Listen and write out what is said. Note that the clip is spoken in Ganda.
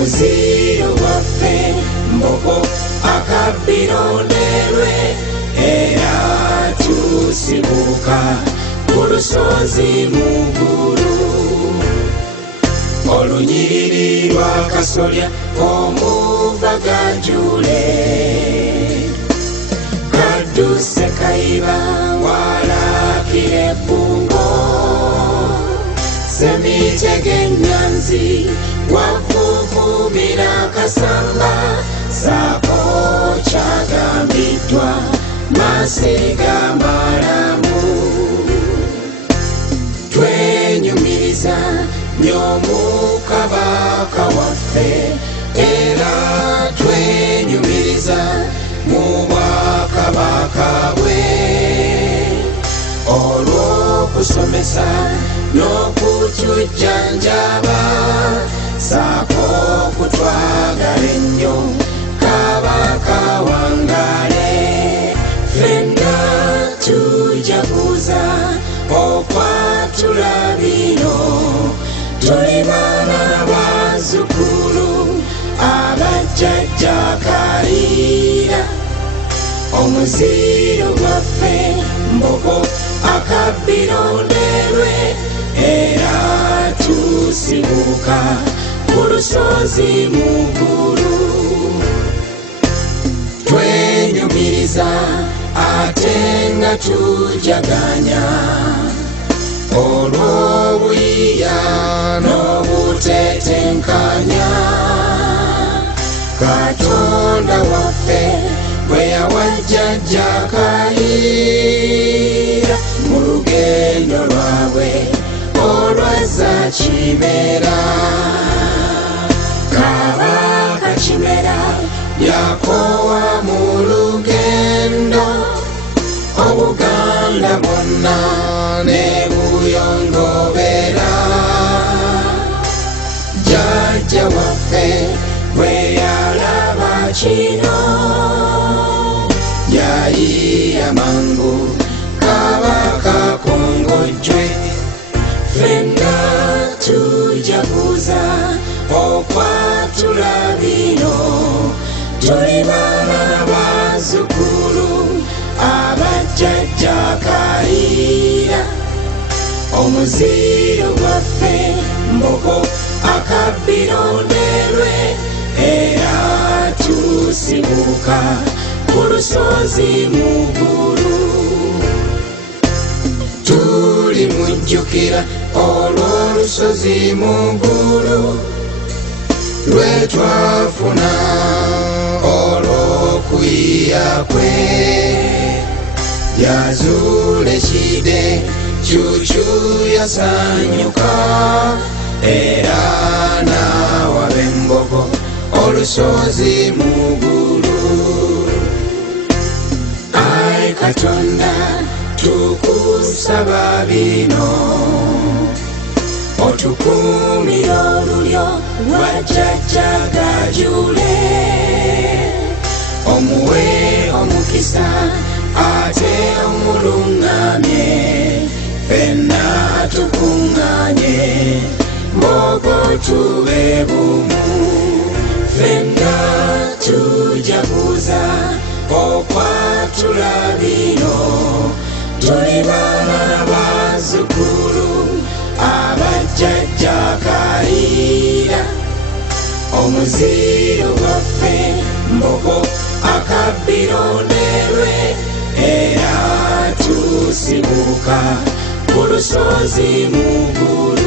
omuziro waffe mbogo akabbironderwe era tusibuka ku lusozi mugulu olunyiriri lwa kasolya omuva gajule kadduse kayiba walakire ebbungo semitege enyanzi wavuvumira kasamba saako kyagambiddwa masiga malamu twenyumiriza nnyo Mukabaka waffe era twenyumiriza mu bwakabaka bwe olw'okusomesa n'okutujjanjaba saako kutwagala ennyo Kabaka wangale ffenna tujaguza okwatula bino tuli baana bazzukulu abajjajja Kalira omuziro gwaffe mbogo akabbironderwe era tusibuka ku lusozi mugulu twenyumiriza ate nga tujaganya olw'obuyiya n'obutetenkanya Katonda waffe bwe yawa jjajja Kalira mu lugendo lwabwe olwazza Kimera Kabaka Kimera yakoowa mu lugendo Obuganda bwonna ne buyongobera jjajja waffe bwe yalaba kino yayiya mangu Kabaka kongojjwe ffenna tujaguza okwatula bino tuli baana bazzukulu abajjajja Kalira omuziro gwaffe mbogo akabbironderwe era tusibuka ku lusozi mugulu tuli mujjukira olw'olusozi mugulu lwe twafuna olw'okuyiya kwe yazuula ekide kyukyu yasanyuka era n'awaba embogo olusozi mugulu Ayi Katonda tukusaba bino otukuumira olulyo lwa jjajja Gajule omuwe omukisa ate omuluŋŋamye ffenna tukuŋŋaanye mbogo tube bumu ffenna tujaguza okwatula bino tuli baana bazzukulu abajjajja Kalira omuziro gwaffe mbogo akabbironderwe era tusibuka ku lusozi mugulu